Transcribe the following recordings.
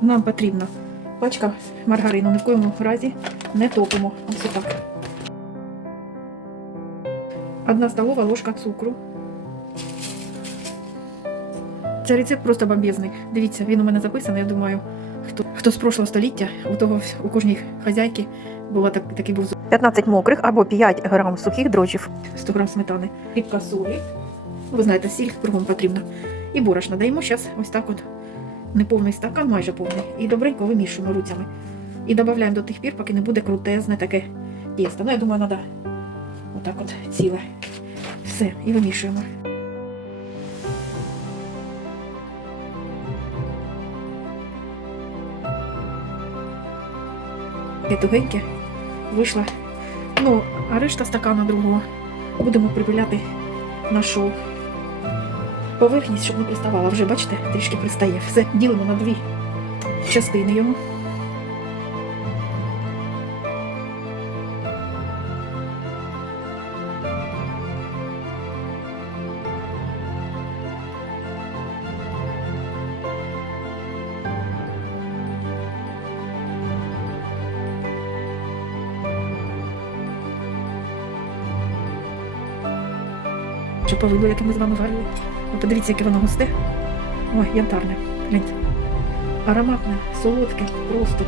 Нам потрібна пачка маргарину. Ні в коєму разі не топимо. Ось так. Одна столова ложка цукру. Це рецепт просто бомбезний. Дивіться, він у мене записаний. Я думаю, хто, хто з прошлого століття, у того у кожній хазяйки була так, такий був 15 мокрих або 5 грам сухих дрожжів. 100 грам сметани, рібка солі. Ви знаєте, сіль кругом потрібна. І борошна. Даємо зараз ось так от неповний стакан, майже повний. І добренько вимішуємо руцями. І додаємо до тих пір, поки не буде крутезне таке тісто. Ну, я думаю, треба отак от ціле. Все, і вимішуємо. Таке тугеньке вийшло. Ну, а решта стакана другого будемо припиляти нашу поверхність, щоб не приставала. Вже, бачите, трішки пристає. Все, ділимо на дві частини його. Що повидло, яке ми з вами варили. Ви подивіться, яке воно густе. Ой, янтарне. Гляньте. Ароматне, солодке, просто.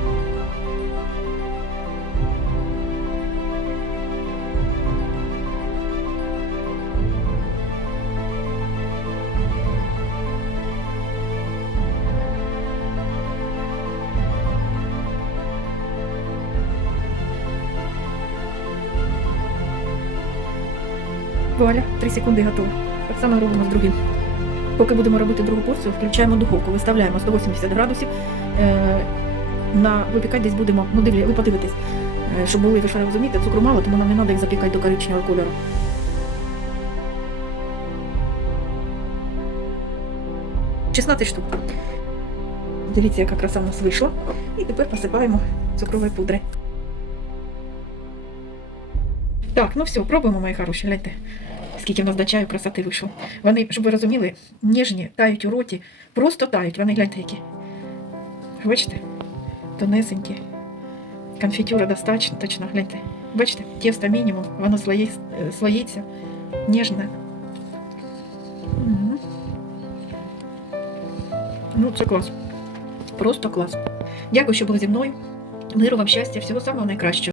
Вуаля, 3 секунди готово. Так само робимо з другим. Поки будемо робити другу порцію, включаємо духовку, виставляємо 180 градусів. Е, на випікати десь будемо, ну дивлі, ви подивитесь, е, щоб були, ви ж розумієте, цукру мало, тому нам не треба їх запікати до коричневого кольору. «16 штук. Дивіться, яка краса в нас вийшла. І тепер посипаємо цукровою пудри. Так, ну все, пробуємо, мої хороші, гляньте скільки в нас до чаю красоти вийшло. Вони, щоб ви розуміли, ніжні, тають у роті, просто тають. Вони гляньте які. Бачите? Тонесенькі. Конфітюра достатньо, точно, гляньте. Бачите, тісто мінімум, воно е, слоїться, ніжне. Мгм. Ну, це клас. Просто клас. Дякую, що були зі мною. Миру вам щастя, всього самого найкращого.